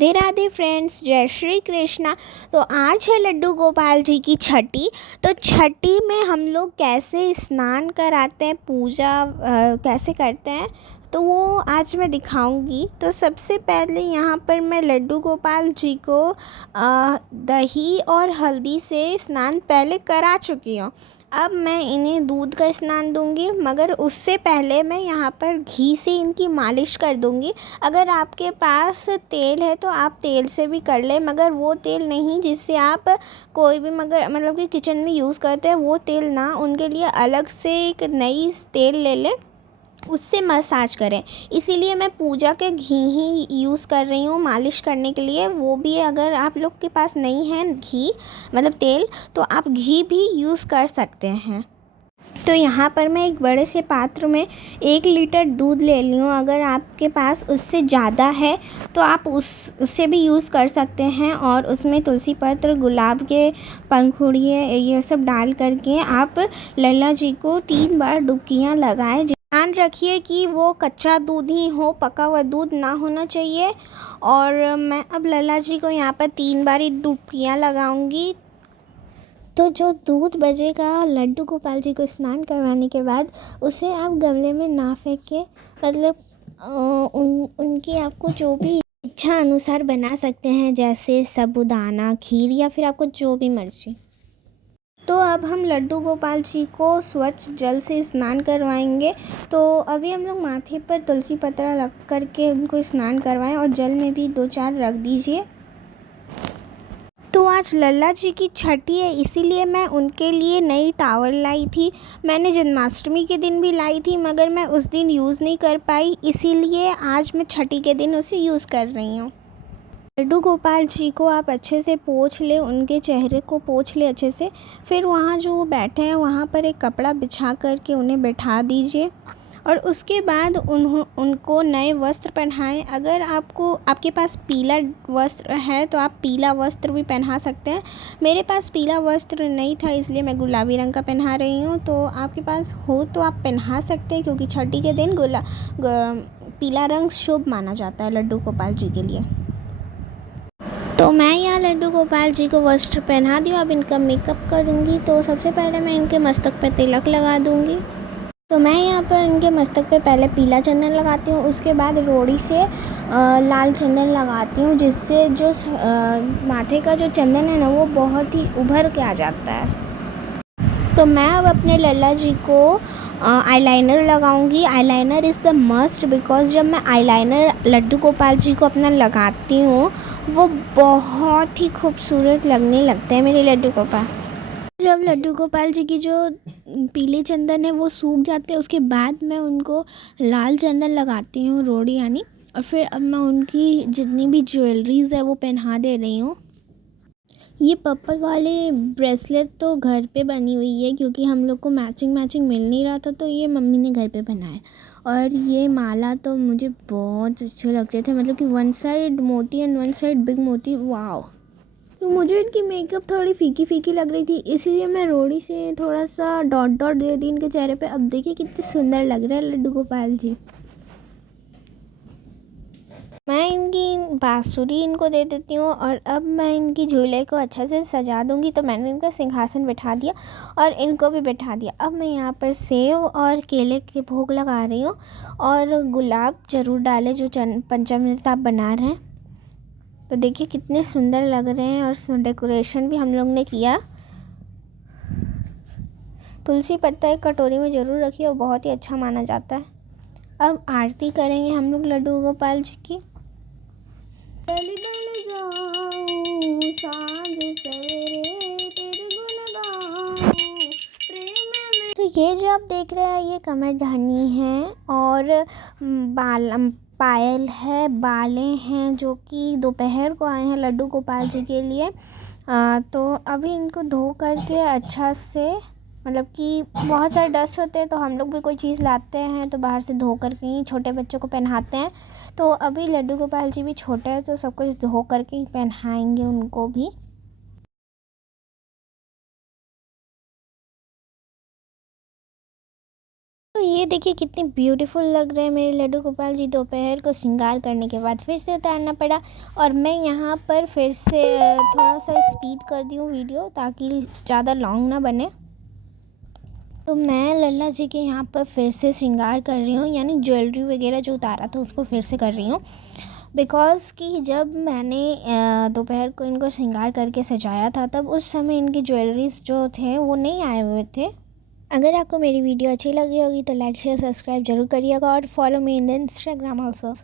Radhe Radhe friends, जय श्री कृष्णा। तो आज है लड्डू गोपाल जी की छठी। तो छठी में हम लोग कैसे स्नान कराते हैं, पूजा कैसे करते हैं, तो वो आज मैं दिखाऊंगी। तो सबसे पहले यहाँ पर मैं लड्डू गोपाल जी को दही और हल्दी से स्नान पहले करा चुकी हूँ। अब मैं इन्हें दूध का स्नान दूंगी, मगर उससे पहले मैं यहाँ पर घी से इनकी मालिश कर दूंगी। अगर आपके पास तेल है तो आप तेल से भी कर लें, मगर वो तेल नहीं जिससे आप कोई भी मगर मतलब कि किचन में यूज़ करते हैं, वो तेल ना, उनके लिए अलग से एक नई तेल ले लें, उससे मसाज करें। इसीलिए मैं पूजा के घी ही यूज़ कर रही हूँ मालिश करने के लिए। वो भी अगर आप लोग के पास नहीं है घी मतलब तेल, तो आप घी भी यूज़ कर सकते हैं। तो यहाँ पर मैं एक बड़े से पात्र में 1 लीटर दूध ले ली हूँ। अगर आपके पास उससे ज़्यादा है तो आप उससे भी यूज़ कर सकते हैं, और उसमें तुलसी पत्र, गुलाब के पंखुड़ियाँ, ये सब डाल करके आप लल्ला जी को 3 बार डुबकियाँ लगाएं। ध्यान रखिए कि वो कच्चा दूध ही हो, पका हुआ दूध ना होना चाहिए। और मैं अब लल्ला जी को यहाँ पर 3 बार ही डुबकियाँ लगाऊंगी। तो जो दूध बचेगा लड्डू गोपाल जी को स्नान करवाने के बाद, उसे आप गमले में ना फेंक के, मतलब उनकी आपको जो भी इच्छा अनुसार बना सकते हैं, जैसे साबूदाना खीर या फिर आपको जो भी मर्जी। तो अब हम लड्डू गोपाल जी को स्वच्छ जल से स्नान करवाएंगे। तो अभी हम लोग माथे पर तुलसी पत्रा रख करके उनको स्नान करवाएं, और जल में भी 2-4 रख दीजिए। तो आज लल्ला जी की छठी है, इसीलिए मैं उनके लिए नई टॉवल लाई थी। मैंने जन्माष्टमी के दिन भी लाई थी, मगर मैं उस दिन यूज़ नहीं कर पाई, इसीलिए आज मैं छठी के दिन उसे यूज़ कर रही हूँ। लड्डू गोपाल जी को आप अच्छे से पोंछ लें, उनके चेहरे को पोंछ लें अच्छे से। फिर वहाँ जो वो बैठे हैं वहाँ पर एक कपड़ा बिछा करके उन्हें बैठा दीजिए, और उसके बाद उनको नए वस्त्र पहनाएं। अगर आपके पास पीला वस्त्र है तो आप पीला वस्त्र भी पहना सकते हैं। मेरे पास पीला वस्त्र नहीं था, इसलिए मैं गुलाबी रंग का पहना रही हूँ। तो आपके पास हो तो आप पहना सकते हैं, क्योंकि छठी के दिन पीला रंग शुभ माना जाता है लड्डू गोपाल जी के लिए। तो मैं यहाँ लड्डू गोपाल जी को वस्त्र पहना दी, अब इनका मेकअप करूँगी। तो सबसे पहले मैं इनके मस्तक पे तिलक लगा दूँगी। तो मैं यहाँ पर इनके मस्तक पे पहले पीला चंदन लगाती हूँ, उसके बाद रोड़ी से लाल चंदन लगाती हूँ, जिससे जो माथे का जो चंदन है ना, वो बहुत ही उभर के आ जाता है। तो मैं अब अपने लल्ला जी को आईलाइनर लगाऊंगी। Eyeliner is the must, because जब मैं आईलाइनर लड्डू गोपाल जी को अपना लगाती हूँ, वो बहुत ही खूबसूरत लगने लगते हैं मेरे लड्डू गोपाल। जब लड्डू गोपाल जी की जो पीले चंदन है वो सूख जाते हैं, उसके बाद मैं उनको लाल चंदन लगाती हूँ, रोड़ी यानी। और फिर अब मैं उनकी जितनी भी ज्वेलरीज़ है वो पहना दे रही हूँ। ये पर्पल वाले ब्रेसलेट तो घर पे बनी हुई है, क्योंकि हम लोग को मैचिंग मिल नहीं रहा था, तो ये मम्मी ने घर पे बनाया। और ये माला तो मुझे बहुत अच्छे लगते थे, मतलब कि 1 साइड मोती एंड 1 साइड बिग मोती, वाओ। तो मुझे इनकी मेकअप थोड़ी फीकी फीकी लग रही थी, इसीलिए मैं रोड़ी से थोड़ा सा डॉट डॉट दे दी इनके चेहरे पे। अब देखिए कितने सुंदर लग रहे हैं लड्डू गोपाल जी। मैं इनकी बाँसुरी इनको दे देती हूँ, और अब मैं इनकी झूले को अच्छा से सजा दूँगी। तो मैंने इनका सिंहासन बिठा दिया और इनको भी बिठा दिया। अब मैं यहाँ पर सेव और केले के भोग लगा रही हूँ, और गुलाब ज़रूर डालें जो पंचामृत आप बना रहे हैं। तो देखिए कितने सुंदर लग रहे हैं, और डेकोरेशन भी हम लोग ने किया। तुलसी पत्ता एक कटोरी में ज़रूर रखिए, वो बहुत ही अच्छा माना जाता है। अब आरती करेंगे हम लोग लड्डू गोपाल जी की। तो ये जो आप देख रहे हैं ये कमरधानी है, और पायल है, बाले हैं, जो कि दोपहर को आए हैं लड्डू गोपाल जी के लिए। तो अभी इनको धो करके अच्छा से, मतलब कि बहुत सारे डस्ट होते हैं, तो हम लोग भी कोई चीज़ लाते हैं तो बाहर से धो करके ही छोटे बच्चों को पहनाते हैं। तो अभी लड्डू गोपाल जी भी छोटे हैं, तो सब कुछ धो करके ही पहनाएंगे उनको भी। तो ये ये देखिए कितनी ब्यूटीफुल लग रहे हैं मेरे लड्डू गोपाल जी। दोपहर को श्रृंगार करने के बाद फिर से उतारना पड़ा, और मैं यहाँ पर फिर से थोड़ा सा स्पीड कर दी हूँ वीडियो, ताकि ज़्यादा लॉन्ग ना बने। तो मैं लल्ला जी के यहाँ पर फिर से श्रृंगार कर रही हूँ, यानी ज्वेलरी वगैरह जो उतारा था उसको फिर से कर रही हूँ। बिकॉज़ कि जब मैंने दोपहर को इनको श्रृंगार करके सजाया था, तब उस समय इनकी ज्वेलरीज जो थे वो नहीं आए हुए थे। अगर आपको मेरी वीडियो अच्छी लगी होगी तो लाइक शेयर सब्सक्राइब जरूर करिएगा, और follow me in the Instagram also.